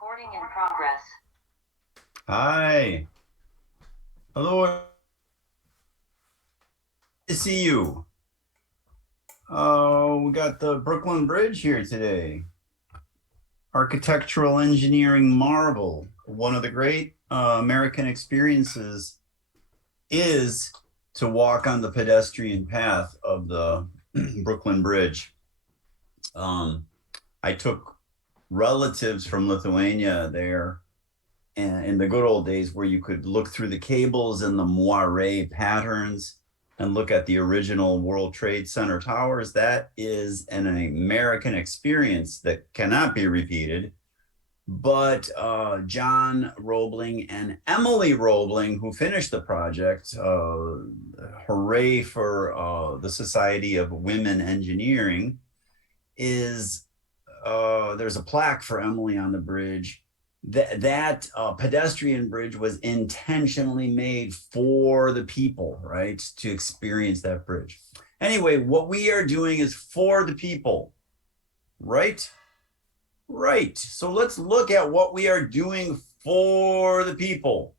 Recording in progress. Hi. Hello. Good to see you. We got the Brooklyn Bridge here today. Architectural engineering marvel. One of the great American experiences is to walk on the pedestrian path of the Brooklyn Bridge. I took relatives from Lithuania there and in the good old days where you could look through the cables and the moire patterns and look at the original World Trade Center towers. That is an American experience that cannot be repeated. But John Roebling and Emily Roebling, who finished the project, hooray for the Society of Women Engineering, is there's a plaque for Emily on the bridge. That pedestrian bridge was intentionally made for the people, right, to experience that bridge. Anyway, what we are doing is for the people, right? Right. So let's look at what we are doing for the people.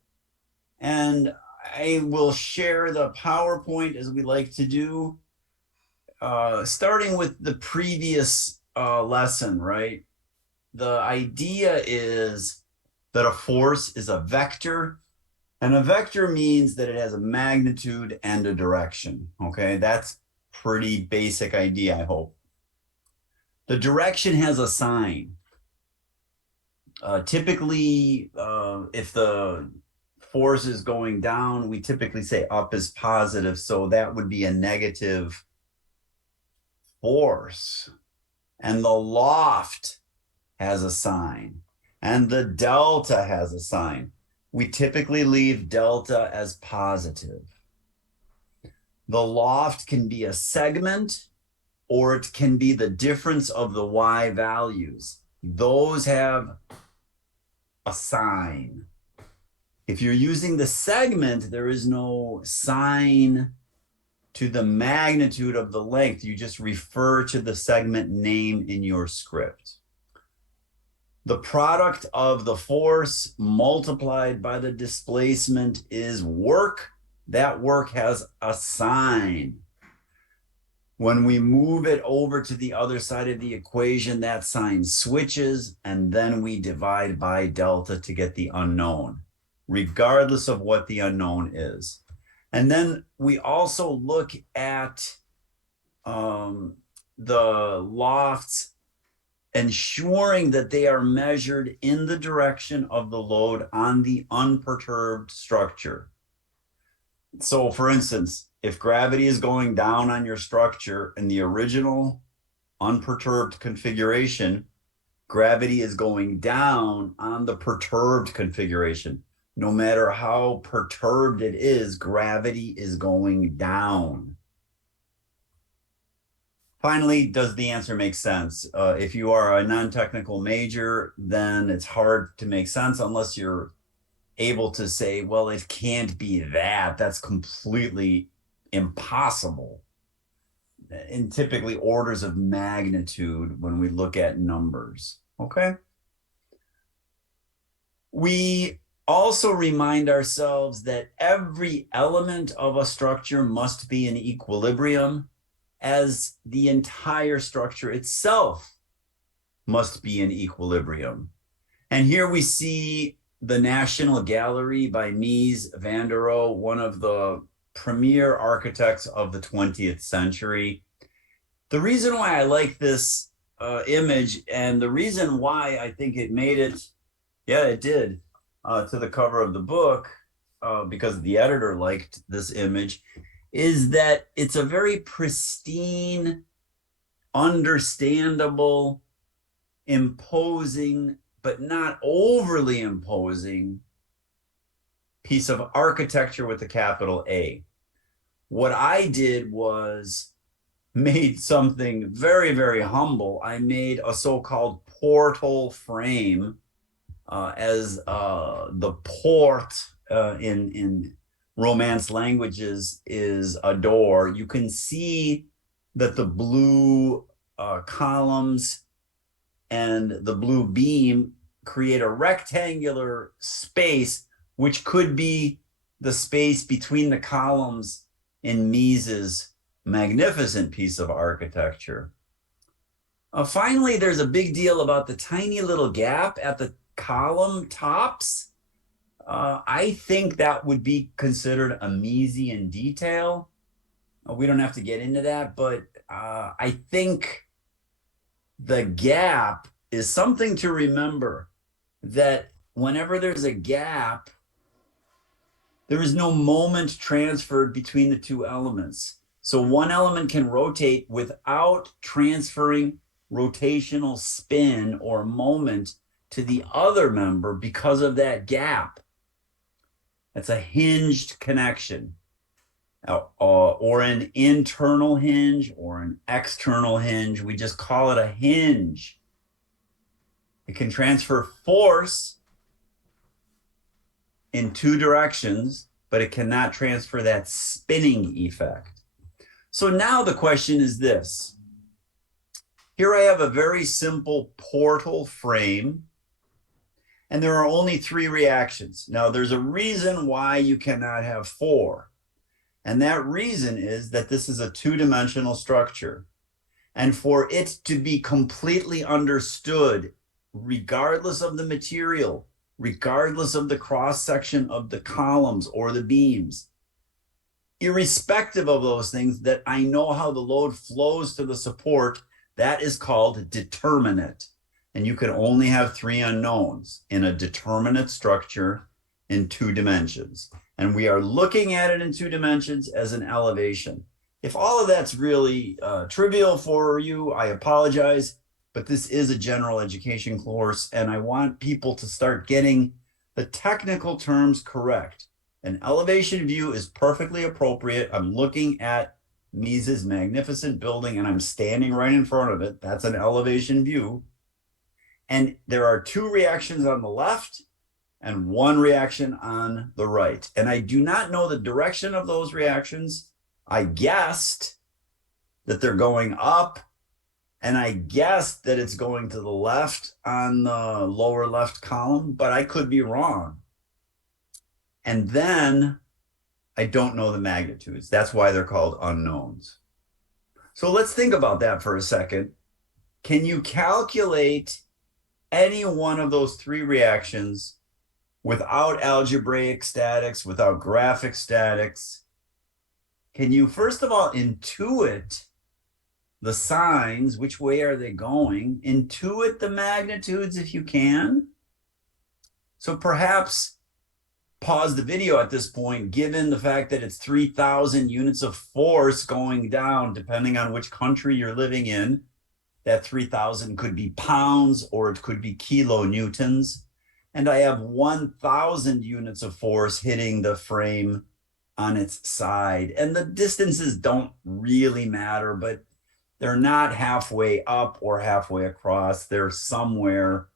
And I will share the PowerPoint as we like to do, starting with the previous lesson, right? The idea is that a force is a vector, and a vector means that it has a magnitude and a direction. Okay, that's pretty basic idea, I hope. The direction has a sign. Typically, if the force is going down, we typically say up is positive, so that would be a negative force. And the loft has a sign, and the delta has a sign. We typically leave delta as positive. The loft can be a segment, or it can be the difference of the y values. Those have a sign. If you're using the segment, there is no sign to the magnitude of the length. You just refer to the segment name in your script. The product of the force multiplied by the displacement is work. That work has a sign. When we move it over to the other side of the equation, that sign switches, and then we divide by delta to get the unknown, regardless of what the unknown is. And then we also look at the lofts, ensuring that they are measured in the direction of the load on the unperturbed structure. So for instance, if gravity is going down on your structure in the original unperturbed configuration, gravity is going down on the perturbed configuration. No matter how perturbed it is, gravity is going down. Finally, does the answer make sense? If you are a non-technical major, then it's hard to make sense unless you're able to say, well, it can't be that. That's completely impossible. In typically orders of magnitude when we look at numbers. Okay. We also remind ourselves that every element of a structure must be in equilibrium, as the entire structure itself must be in equilibrium. And here we see the National Gallery by Mies van der Rohe, one of the premier architects of the 20th century. The reason why I like this image, and the reason why I think it made it, yeah, it did, to the cover of the book, because the editor liked this image, is that it's a very pristine, understandable, imposing, but not overly imposing piece of architecture with a capital A. What I did was made something very, very humble. I made a so-called portal frame, as the port in Romance languages is a door. You can see that the blue columns and the blue beam create a rectangular space, which could be the space between the columns in Mises' magnificent piece of architecture. Finally, there's a big deal about the tiny little gap at the column tops. I think that would be considered a Misesian detail. We don't have to get into that, but I think the gap is something to remember, that whenever there's a gap, there is no moment transferred between the two elements. So one element can rotate without transferring rotational spin or moment to the other member because of that gap. That's a hinged connection, or an internal hinge or an external hinge. We just call it a hinge. It can transfer force in two directions, but it cannot transfer that spinning effect. So now the question is this. Here I have a very simple portal frame, and there are only 3 reactions. Now, there's a reason why you cannot have 4. And that reason is that this is a 2-dimensional structure. And for it to be completely understood, regardless of the material, regardless of the cross-section of the columns or the beams, irrespective of those things, that I know how the load flows to the support, that is called determinate. And you can only have 3 unknowns in a determinate structure in 2 dimensions. And we are looking at it in 2 dimensions as an elevation. If all of that's really trivial for you, I apologize, but this is a general education course, and I want people to start getting the technical terms correct. An elevation view is perfectly appropriate. I'm looking at Mises' magnificent building, and I'm standing right in front of it. That's an elevation view. And there are 2 reactions on the left and 1 reaction on the right. And I do not know the direction of those reactions. I guessed that they're going up, and I guessed that it's going to the left on the lower left column, but I could be wrong. And then I don't know the magnitudes. That's why they're called unknowns. So let's think about that for a second. Can you calculate any one of those 3 reactions without algebraic statics, without graphic statics? Can you, first of all, intuit the signs? Which way are they going? Intuit the magnitudes if you can. So perhaps pause the video at this point, given the fact that it's 3,000 units of force going down, depending on which country you're living in. That 3,000 could be pounds or it could be kilonewtons. And I have 1,000 units of force hitting the frame on its side. And the distances don't really matter, but they're not halfway up or halfway across. They're somewhere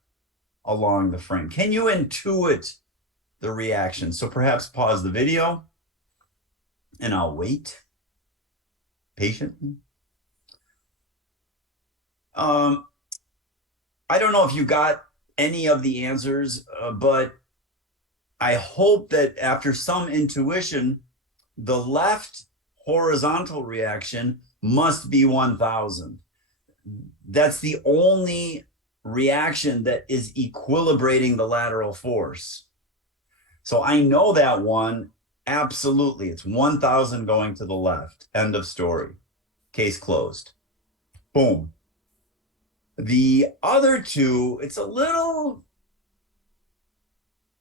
along the frame. Can you intuit the reaction? So perhaps pause the video and I'll wait patiently. I don't know if you got any of the answers, but I hope that after some intuition, the left horizontal reaction must be 1,000. That's the only reaction that is equilibrating the lateral force. So I know that one, absolutely. It's 1,000 going to the left. End of story. Case closed. Boom. The other 2, it's a little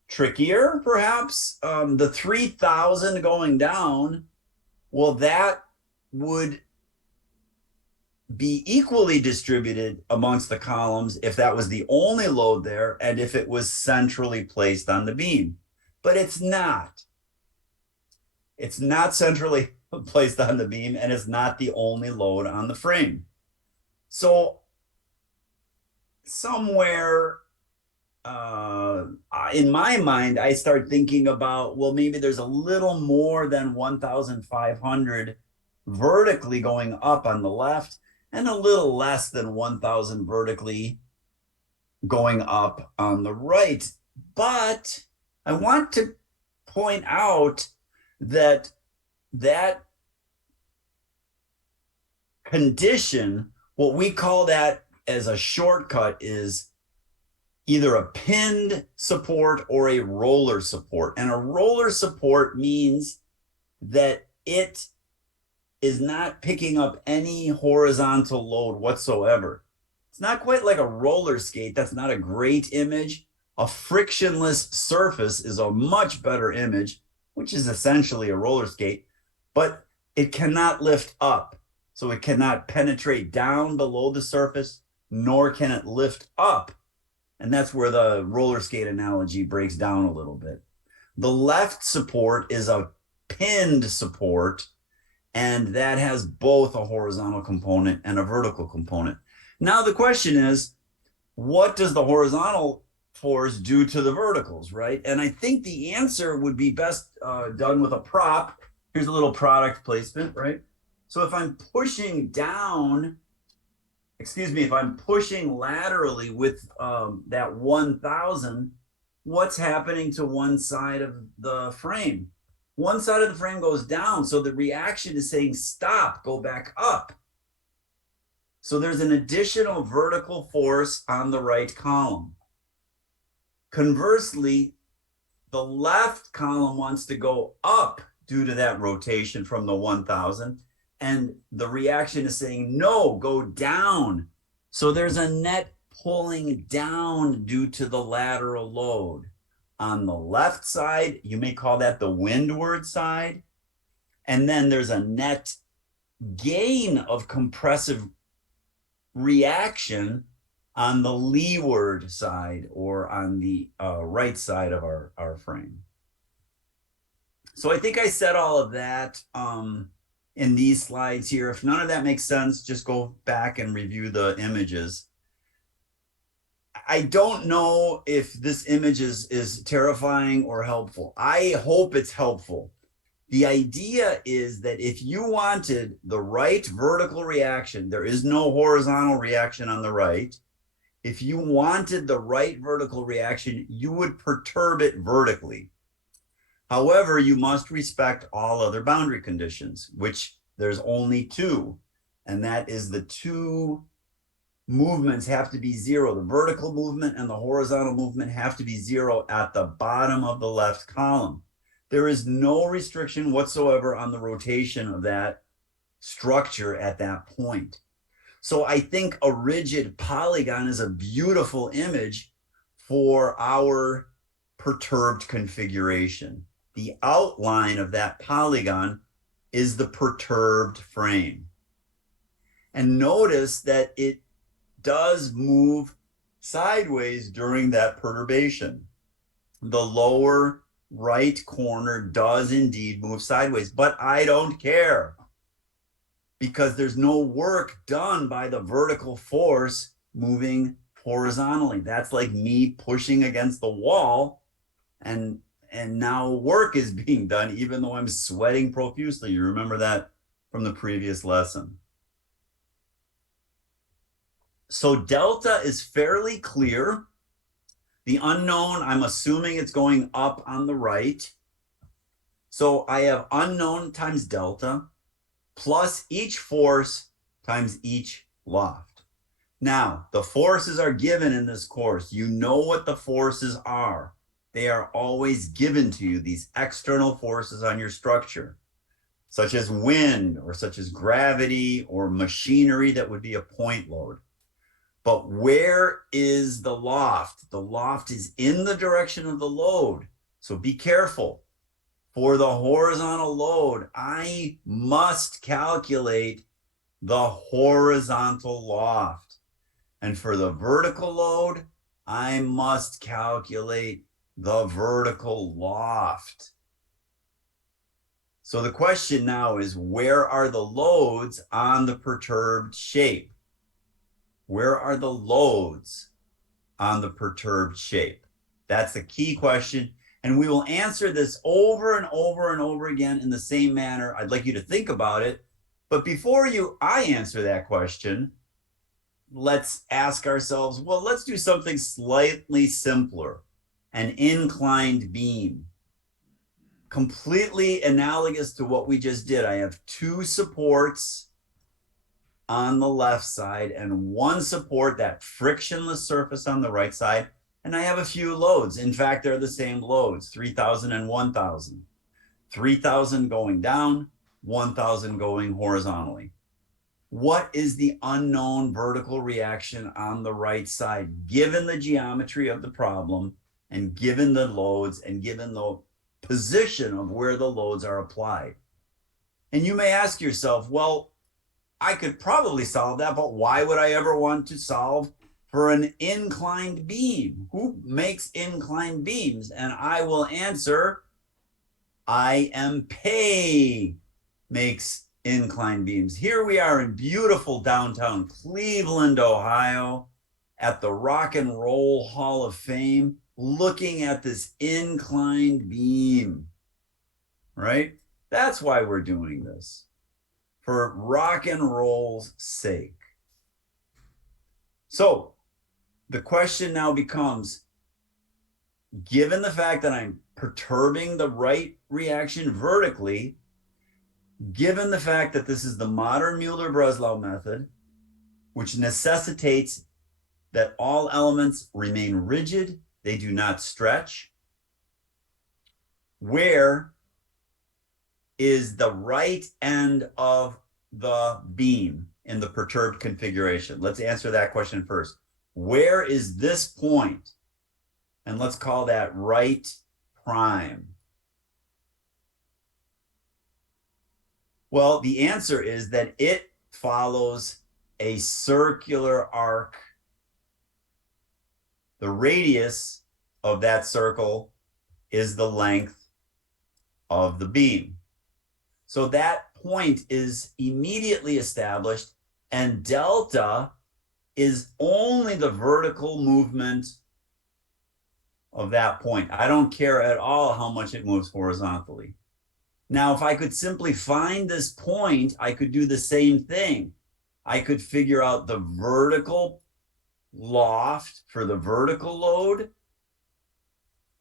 trickier, perhaps. The 3,000 going down, well, that would be equally distributed amongst the columns if that was the only load there and if it was centrally placed on the beam. But it's not. It's not centrally placed on the beam, and it's not the only load on the frame. So somewhere in my mind, I start thinking about, well, maybe there's a little more than 1,500 vertically going up on the left and a little less than 1,000 vertically going up on the right. But I want to point out that that condition, what we call that as a shortcut, is either a pinned support or a roller support. And a roller support means that it is not picking up any horizontal load whatsoever. It's not quite like a roller skate. That's not a great image. A frictionless surface is a much better image, which is essentially a roller skate, but it cannot lift up. So it cannot penetrate down below the surface, nor can it lift up. And that's where the roller skate analogy breaks down a little bit. The left support is a pinned support, and that has both a horizontal component and a vertical component. Now the question is, what does the horizontal force do to the verticals, right? And I think the answer would be best done with a prop. Here's a little product placement, right? So if I'm pushing down, if I'm pushing laterally with that 1,000, what's happening to one side of the frame? One side of the frame goes down. So the reaction is saying, stop, go back up. So there's an additional vertical force on the right column. Conversely, the left column wants to go up due to that rotation from the 1,000. And the reaction is saying, no, go down. So there's a net pulling down due to the lateral load. On the left side, you may call that the windward side. And then there's a net gain of compressive reaction on the leeward side, or on the right side of our frame. So I think I said all of that in these slides here. If none of that makes sense, just go back and review the images. I don't know if this image is terrifying or helpful. I hope it's helpful. The idea is that if you wanted the right vertical reaction, there is no horizontal reaction on the right. If you wanted the right vertical reaction, you would perturb it vertically. However, you must respect all other boundary conditions, which there's only two, and that is the two movements have to be zero. The vertical movement and the horizontal movement have to be zero at the bottom of the left column. There is no restriction whatsoever on the rotation of that structure at that point. So I think a rigid polygon is a beautiful image for our perturbed configuration. The outline of that polygon is the perturbed frame. And notice that it does move sideways during that perturbation. The lower right corner does indeed move sideways, but I don't care, because there's no work done by the vertical force moving horizontally. That's like me pushing against the wall, and now work is being done even though I'm sweating profusely. You remember that from the previous lesson. So delta is fairly clear. The unknown, I'm assuming it's going up on the right. So I have unknown times delta plus each force times each loft. Now, the forces are given in this course. You know what the forces are. They are always given to you, these external forces on your structure, such as wind, or such as gravity, or machinery that would be a point load. But where is the loft? The loft is in the direction of the load. So be careful. For the horizontal load, I must calculate the horizontal loft. And for the vertical load, I must calculate the vertical loft. So the question now is, where are the loads on the perturbed shape? Where are the loads on the perturbed shape? That's the key question. And we will answer this over and over and over again in the same manner. I'd like you to think about it. But before I answer that question, let's ask ourselves, well, let's do something slightly simpler, an inclined beam. Completely analogous to what we just did. I have two supports on the left side and one support, that frictionless surface on the right side. And I have a few loads. In fact, they're the same loads, 3,000 and 1,000. 3,000 going down, 1,000 going horizontally. What is the unknown vertical reaction on the right side, given the geometry of the problem and given the loads and given the position of where the loads are applied? And you may ask yourself, well, I could probably solve that, but why would I ever want to solve for an inclined beam? Who makes inclined beams? And I will answer, IMP makes inclined beams. Here we are in beautiful downtown Cleveland, Ohio, at the Rock and Roll Hall of Fame, looking at this inclined beam, right? That's why we're doing this, for rock and roll's sake. So the question now becomes, given the fact that I'm perturbing the right reaction vertically, given the fact that this is the modern Muller Breslau method, which necessitates that all elements remain rigid, they do not stretch, where is the right end of the beam in the perturbed configuration? Let's answer that question first. Where is this point? And let's call that right prime. Well, the answer is that it follows a circular arc. The radius of that circle is the length of the beam. So that point is immediately established, and delta is only the vertical movement of that point. I don't care at all how much it moves horizontally. Now, if I could simply find this point, I could do the same thing. I could figure out the vertical loft for the vertical load.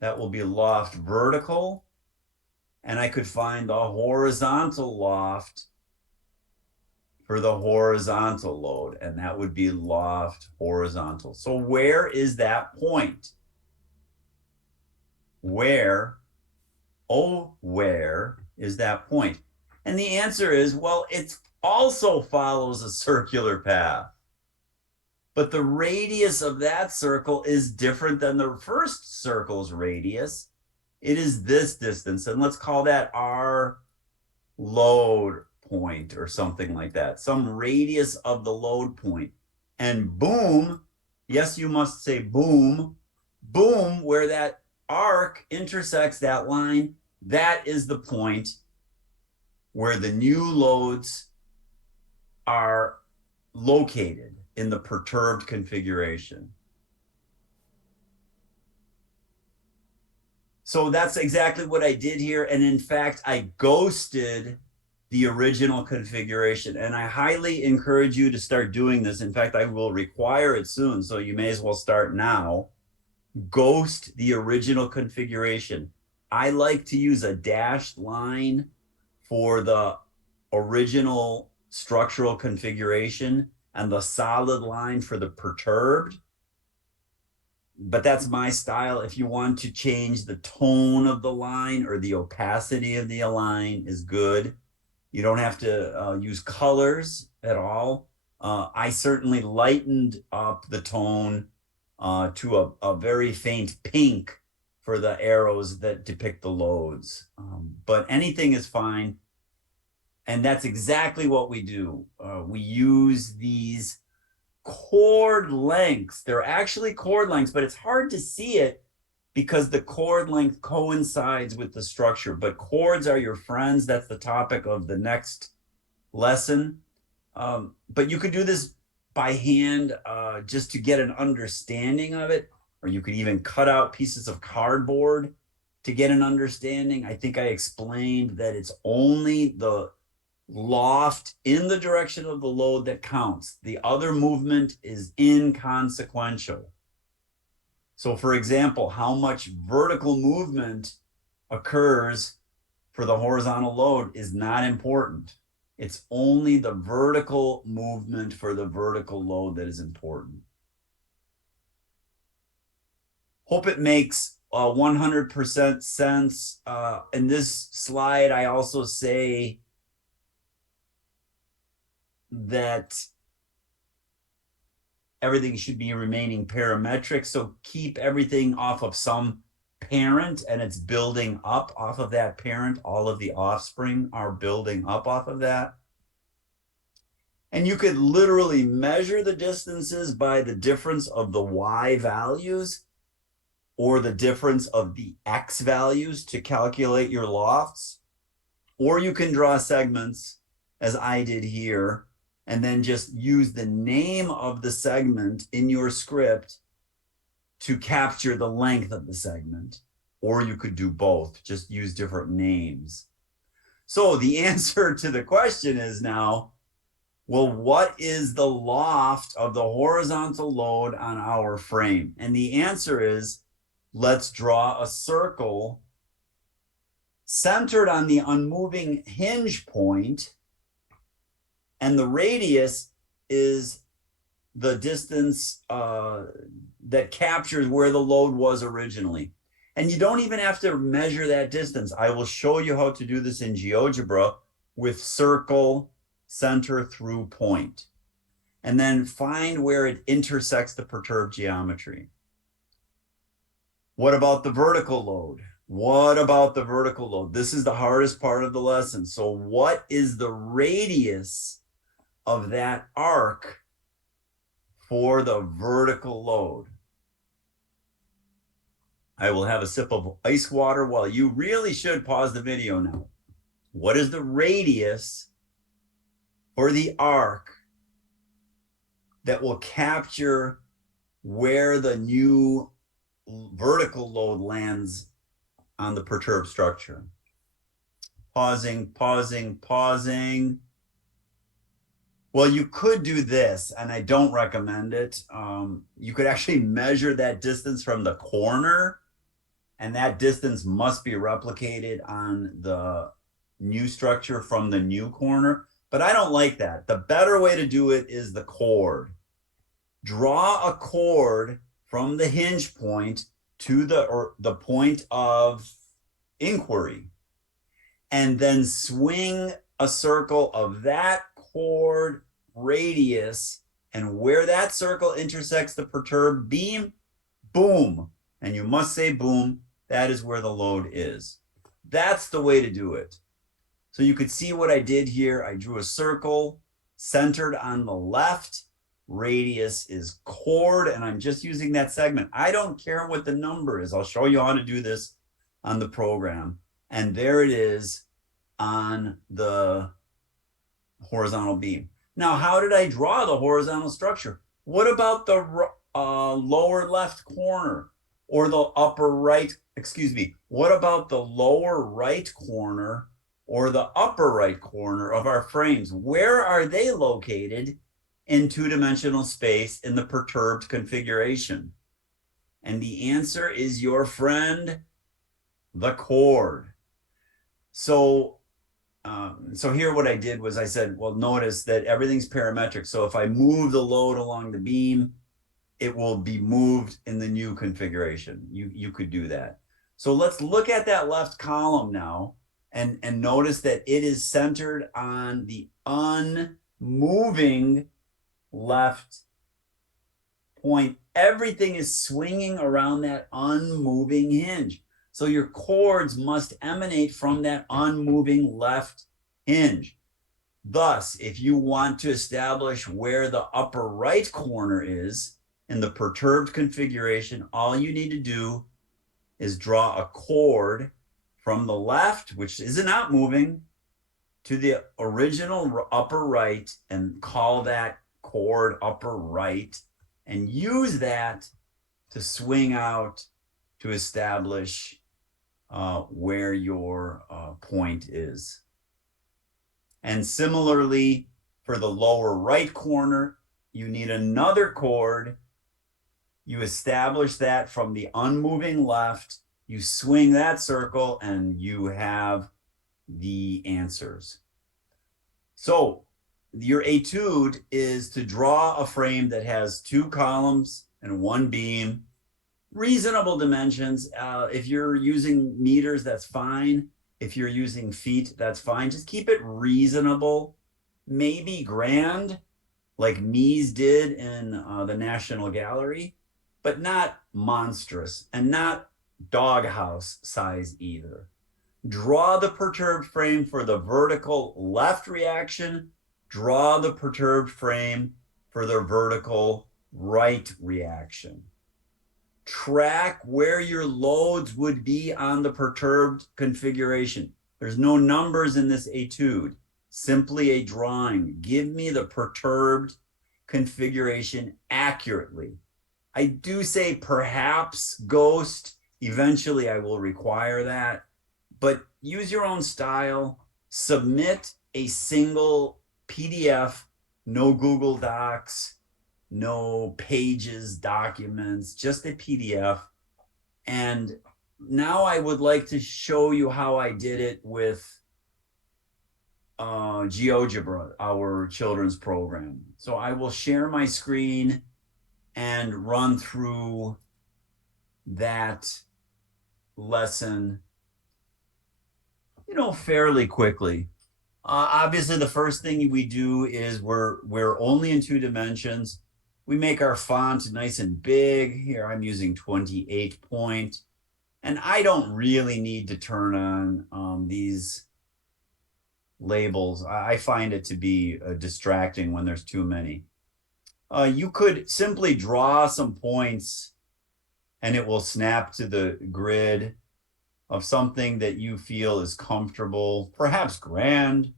That will be loft vertical. And I could find the horizontal loft for the horizontal load, and that would be loft horizontal. So where is that point? Where is that point? And the answer is, well, it also follows a circular path, but the radius of that circle is different than the first circle's radius. It is this distance, and let's call that our load point or something like that, some radius of the load point. And boom, yes, you must say boom, boom, where that arc intersects that line, that is the point where the new loads are located in the perturbed configuration. So that's exactly what I did here. And in fact, I ghosted the original configuration. And I highly encourage you to start doing this. In fact, I will require it soon, so you may as well start now. Ghost the original configuration. I like to use a dashed line for the original structural configuration and the solid line for the perturbed. But that's my style. If you want to change the tone of the line or the opacity of the line is good. You don't have to use colors at all. I certainly lightened up the tone to a very faint pink for the arrows that depict the loads. But anything is fine. And that's exactly what we do. We use these chord lengths. They're actually chord lengths, but it's hard to see it because the chord length coincides with the structure. But chords are your friends. That's the topic of the next lesson. But you could do this by hand just to get an understanding of it, or you could even cut out pieces of cardboard to get an understanding. I think I explained that it's only the loft in the direction of the load that counts. The other movement is inconsequential. So for example, how much vertical movement occurs for the horizontal load is not important. It's only the vertical movement for the vertical load that is important. Hope it makes 100% sense. In this slide, I also say that everything should be remaining parametric. So keep everything off of some parent and it's building up off of that parent. All of the offspring are building up off of that. And you could literally measure the distances by the difference of the y values or the difference of the x values to calculate your lofts. Or you can draw segments as I did here and then just use the name of the segment in your script to capture the length of the segment. Or you could do both, just use different names. So the answer to the question is now, well, what is the loft of the horizontal load on our frame? And the answer is, let's draw a circle centered on the unmoving hinge point, and the radius is the distance that captures where the load was originally. And you don't even have to measure that distance. I will show you how to do this in GeoGebra with circle, center through point. And then find where it intersects the perturbed geometry. What about the vertical load? What about the vertical load? This is the hardest part of the lesson. So what is the radius of that arc for the vertical load? I will have a sip of ice water while you really should pause the video now. What is the radius for the arc that will capture where the new vertical load lands on the perturbed structure? Pausing, pausing, pausing. Well, you could do this, and I don't recommend it. You could actually measure that distance from the corner, and that distance must be replicated on the new structure from the new corner. But I don't like that. The better way to do it is the chord. Draw a chord from the hinge point to the point of inquiry, and then swing a circle of that chord radius, and where that circle intersects the perturbed beam, boom. And you must say boom, that is where the load is. That's the way to do it. So you could see what I did here. I drew a circle centered on the left. Radius is chord, and I'm just using that segment. I don't care what the number is. I'll show you how to do this on the program. And there it is on the horizontal beam. Now, how did I draw the horizontal structure? What about the lower left corner or the upper right? Excuse me. What about the lower right corner or the upper right corner of our frames? Where are they located in two-dimensional space in the perturbed configuration? And the answer is your friend, the chord. So here what I did was I said, well, notice that everything's parametric. So if I move the load along the beam, it will be moved in the new configuration. You could do that. So let's look at that left column now and notice that it is centered on the unmoving left point. Everything is swinging around that unmoving hinge. So your chords must emanate from that unmoving left hinge. Thus, if you want to establish where the upper right corner is in the perturbed configuration, all you need to do is draw a chord from the left, which is not moving, to the original upper right, and call that chord upper right, and use that to swing out to establish where your point is. And similarly, for the lower right corner, you need another chord. You establish that from the unmoving left, you swing that circle, and you have the answers. So your etude is to draw a frame that has 2 columns and 1 beam, reasonable dimensions. If you're using meters, that's fine. If you're using feet, that's fine. Just keep it reasonable, maybe grand, like Mies did in the National Gallery, but not monstrous and not doghouse size either. Draw the perturbed frame for the vertical left reaction. Draw the perturbed frame for the vertical right reaction. Track where your loads would be on the perturbed configuration. There's no numbers in this etude, simply a drawing. Give me the perturbed configuration accurately. I do say perhaps ghost. Eventually I will require that, but use your own style. Submit a single PDF, no Google Docs, no pages, documents, just a PDF. And now I would like to show you how I did it with GeoGebra, our children's program. So I will share my screen and run through that lesson, fairly quickly. Obviously, the first thing we do is we're only in 2 dimensions. We make our font nice and big. Here I'm using 28 point. And I don't really need to turn on these labels. I find it to be distracting when there's too many. You could simply draw some points and it will snap to the grid of something that you feel is comfortable, perhaps grand.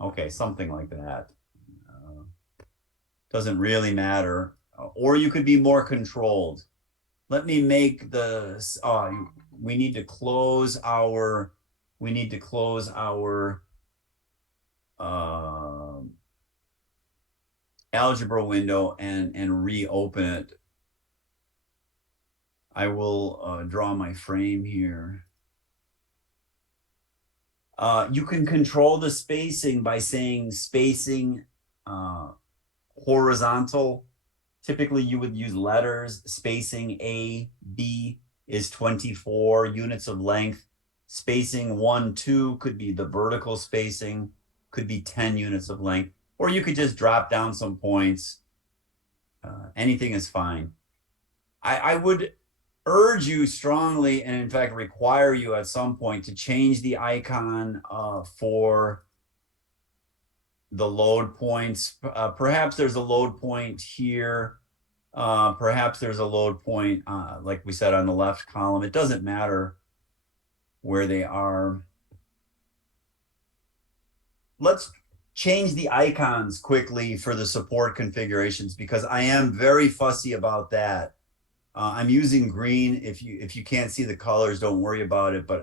Okay, something like that. Doesn't really matter. Or you could be more controlled. Let me make the, we need to close our algebra window and reopen it. I will draw my frame here. You can control the spacing by saying spacing horizontal. Typically you would use letters. Spacing A, B is 24 units of length. Spacing 1, 2 could be the vertical spacing, could be 10 units of length. Or you could just drop down some points. Anything is fine. I would urge you strongly, and in fact require you at some point, to change the icon for the load points. Perhaps there's a load point here. Perhaps there's a load point, like we said, on the left column. It doesn't matter where they are. Let's change the icons quickly for the support configurations, because I am very fussy about that. I'm using green. If you can't see the colors, don't worry about it. But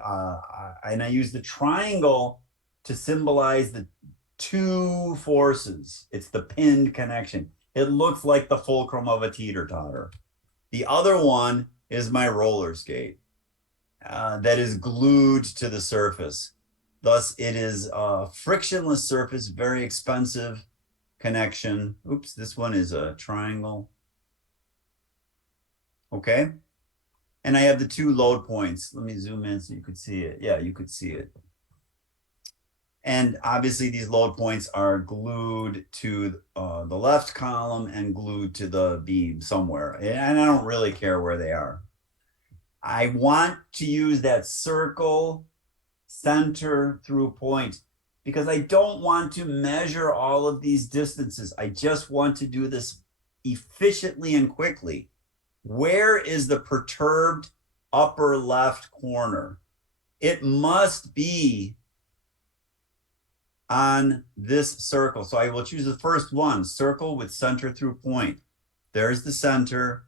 and I use the triangle to symbolize the 2 forces. It's the pinned connection. It looks like the fulcrum of a teeter-totter. The other one is my roller skate that is glued to the surface. Thus, it is a frictionless surface, very expensive connection. Oops, this one is a triangle. Okay. And I have the 2 load points. Let me zoom in so you could see it. Yeah, you could see it. And obviously these load points are glued to the left column and glued to the beam somewhere. And I don't really care where they are. I want to use that circle center through point because I don't want to measure all of these distances. I just want to do this efficiently and quickly. Where is the perturbed upper left corner? It must be on this circle. So I will choose the first one, circle with center through point. There's the center,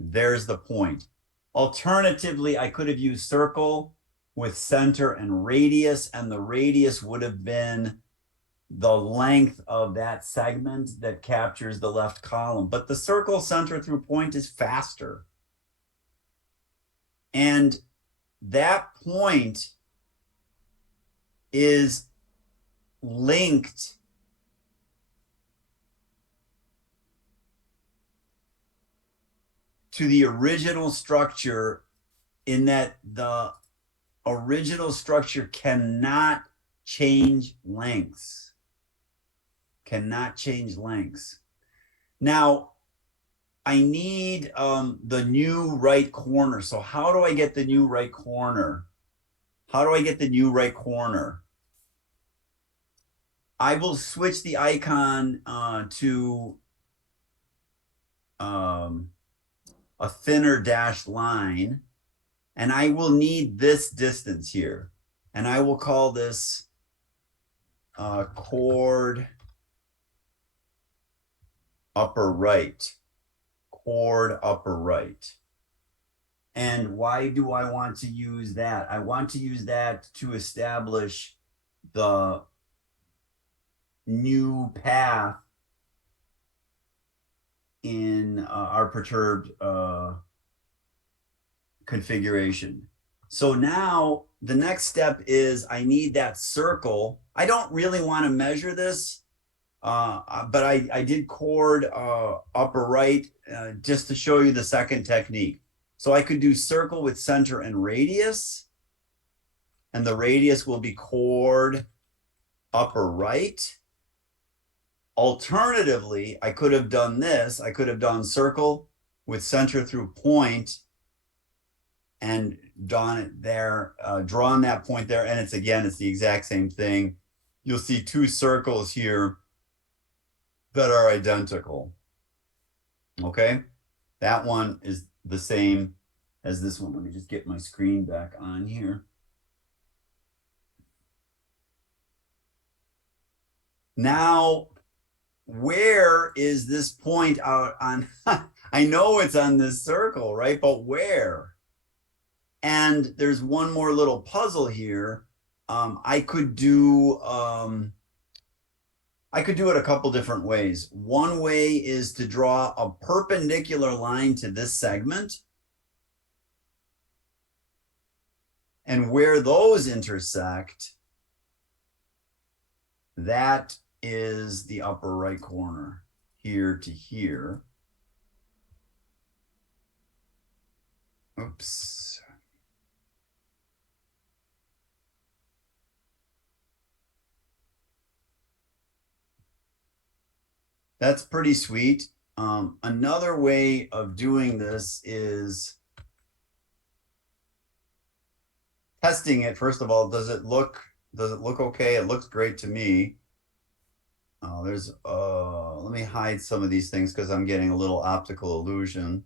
there's the point. Alternatively, I could have used circle with center and the radius would have been the length of that segment that captures the left column. But the circle center through point is faster. And that point is linked to the original structure in that the original structure cannot change lengths. Cannot change lengths. Now, I need the new right corner. So how do I get the new right corner? How do I get the new right corner? I will switch the icon to a thinner dashed line, and I will need this distance here. And I will call this chord upper right. Chord upper right. And why do I want to use that? I want to use that to establish the new path in our perturbed configuration. So now the next step is I need that circle. I don't really want to measure this, but I did chord upper right just to show you the second technique. So I could do circle with center and radius, and the radius will be chord upper right. Alternatively, I could have done this. I could have done circle with center through point and drawn it there, drawn that point there. And it's the exact same thing. You'll see two circles here that are identical. Okay, that one is the same as this one. Let me just get my screen back on here. Now, where is this point out on? I know it's on this circle, right? But where? And there's one more little puzzle here. I could do it a couple different ways. One way is to draw a perpendicular line to this segment. And where those intersect, that is the upper right corner, here to here. Oops. That's pretty sweet. Another way of doing this is testing it. First of all, does it look okay? It looks great to me. Let me hide some of these things because I'm getting a little optical illusion.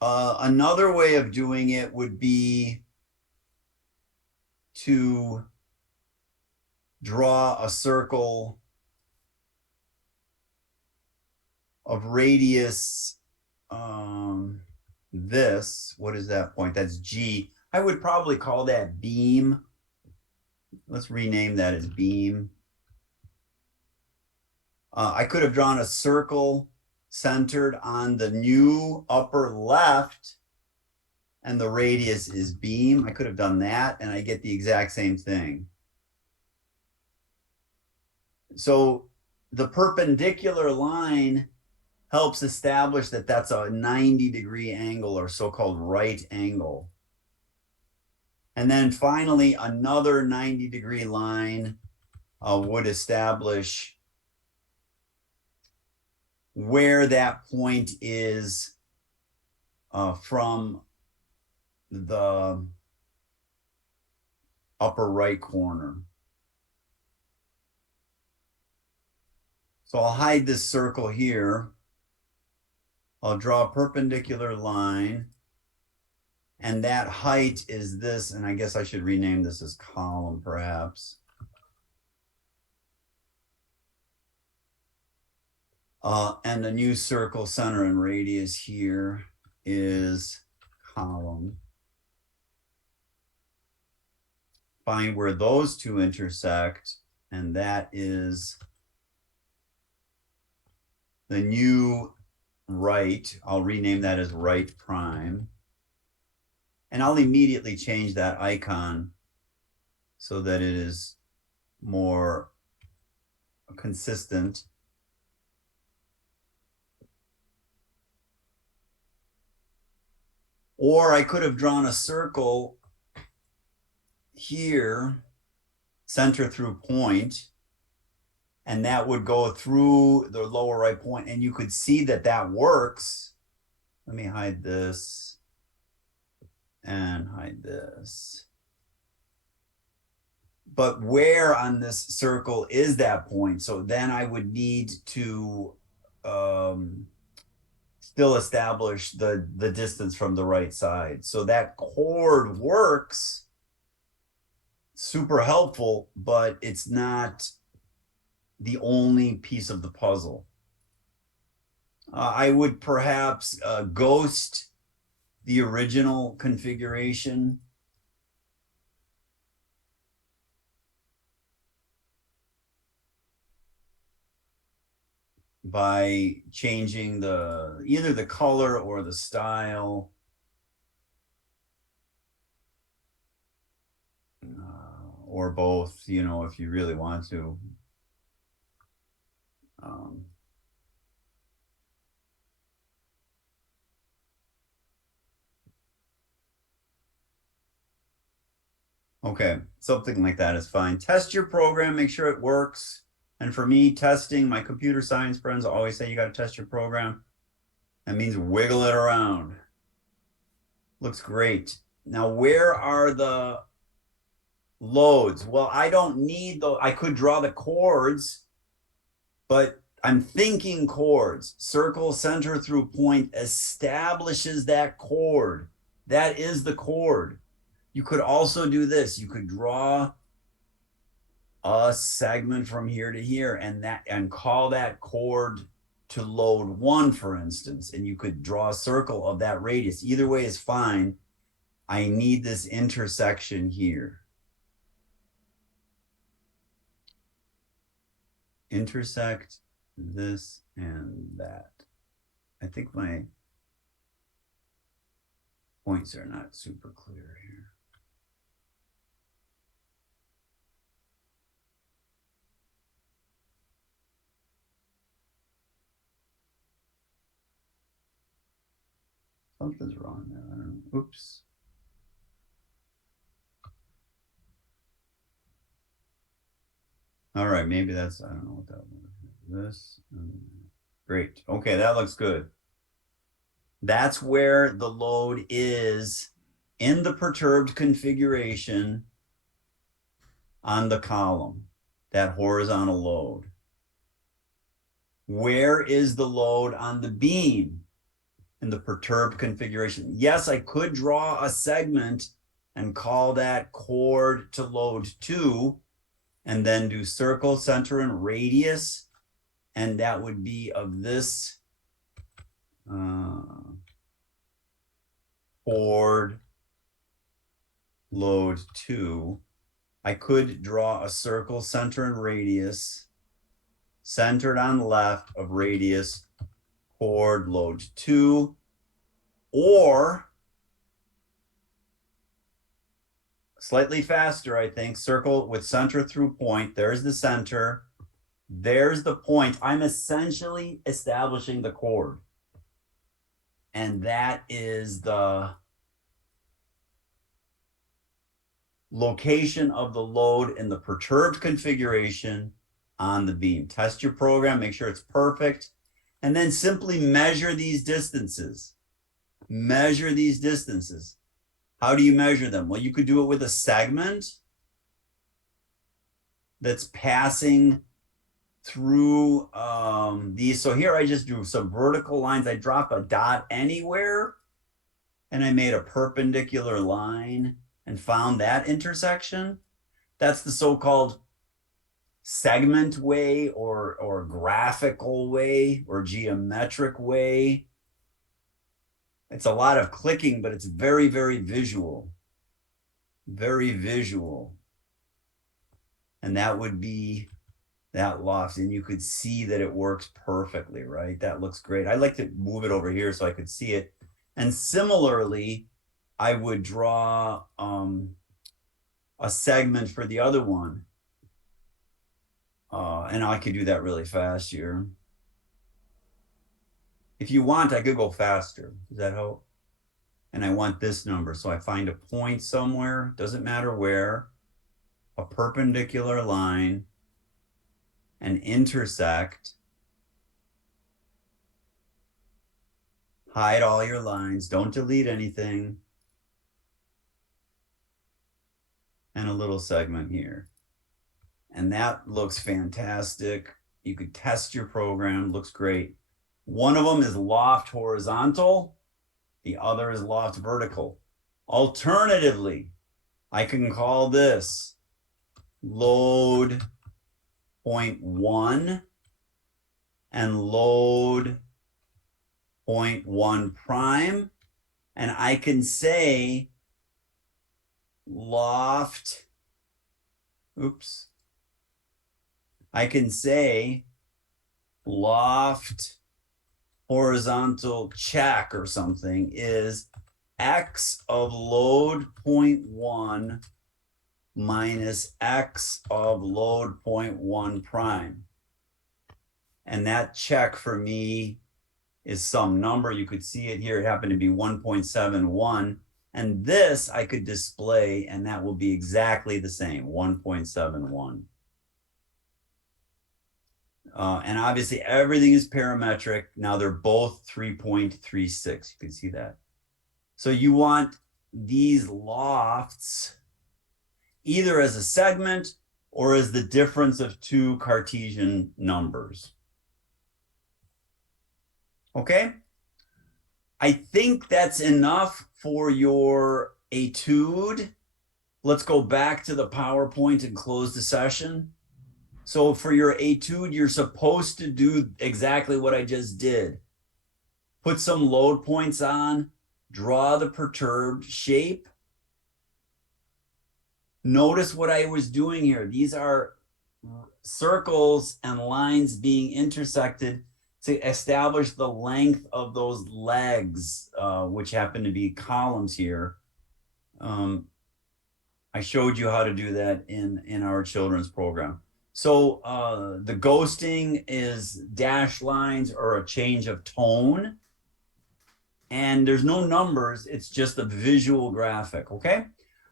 Another way of doing it would be to draw a circle of radius this. What is that point? That's G. I would probably call that beam. Let's rename that as beam. I could have drawn a circle centered on the new upper left, and the radius is beam. I could have done that, and I get the exact same thing. So the perpendicular line helps establish that that's a 90-degree angle, or so-called right angle. And then finally, another 90-degree line would establish where that point is from the upper right corner. So I'll hide this circle here. I'll draw a perpendicular line, and that height is this, and I guess I should rename this as column perhaps. And the new circle center and radius here is column. find where those two intersect, and that is the new right. I'll rename that as right prime. And I'll immediately change that icon so that it is more consistent. Or I could have drawn a circle here, center through point, and that would go through the lower right point, and you could see that that works. Let me hide this and hide this. But where on this circle is that point? So then I would need to still establish the distance from the right side. So that chord works, super helpful, but it's not the only piece of the puzzle. I would perhaps ghost the original configuration by changing either the color or the style. Or both, you know, if you really want to. Okay, something like that is fine. Test your program, make sure it works. And for me, testing, my computer science friends always say you got to test your program. That means wiggle it around. Looks great. Now, where are the loads? Well, I don't need those. I could draw the chords, but I'm thinking chords. Circle, center through point establishes that chord. That is the chord. You could also do this. You could draw a segment from here to here and call that chord to load 1, for instance, and you could draw a circle of that radius. Either way is fine. I need this intersection here. Intersect this and that. I think my points are not super clear here. Something's wrong there. I don't know. Oops. All right, maybe that's, I don't know what that was. This. Great. Okay, that looks good. That's where the load is in the perturbed configuration on the column, that horizontal load. Where is the load on the beam in the perturbed configuration? Yes, I could draw a segment and call that chord to load 2, and then do circle, center, and radius, and that would be of this chord load 2. I could draw a circle, center, and radius, centered on left of radius, chord load 2, or slightly faster, I think, circle with center through point. There's the center. There's the point. I'm essentially establishing the chord. And that is the location of the load in the perturbed configuration on the beam. Test your program, make sure it's perfect, and then simply measure these distances. Measure these distances. How do you measure them? Well, you could do it with a segment that's passing through these. So here I just drew some vertical lines. I drop a dot anywhere, and I made a perpendicular line and found that intersection. That's the so-called segment way or graphical way or geometric way. It's a lot of clicking, but it's very, very visual. Very visual. And that would be that loft. And you could see that it works perfectly, right? That looks great. I like to move it over here so I could see it. And similarly, I would draw a segment for the other one. And I could do that really fast here. If you want, I could go faster. Does that help? And I want this number. So I find a point somewhere, doesn't matter where, a perpendicular line, and intersect. Hide all your lines. Don't delete anything. And a little segment here. And that looks fantastic. You could test your program. Looks great. One of them is loft horizontal. The other is loft vertical. Alternatively, I can call this load point 1 and load point 1 prime. And I can say loft, I can say loft horizontal check or something is x of load point 1 minus x of load point 1 prime. And that check for me is some number. You could see it here. It happened to be 1.71. And this I could display, and that will be exactly the same, 1.71. And obviously everything is parametric. Now they're both 3.36. You can see that. So you want these lofts either as a segment or as the difference of two Cartesian numbers. Okay? I think that's enough for your etude. Let's go back to the PowerPoint and close the session. So for your etude, you're supposed to do exactly what I just did. Put some load points on, draw the perturbed shape. Notice what I was doing here. These are circles and lines being intersected to establish the length of those legs, which happen to be columns here. I showed you how to do that in our children's program. So the ghosting is dashed lines or a change of tone. And there's no numbers. It's just a visual graphic, okay?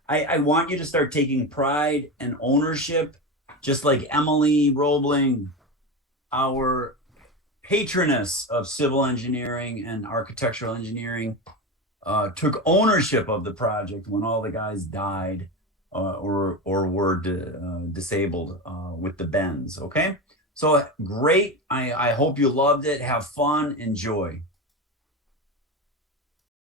I want you to start taking pride and ownership, just like Emily Roebling, our patroness of civil engineering and architectural engineering, took ownership of the project when all the guys died or were disabled with the bends, okay? So great. I hope you loved it. Have fun. Enjoy.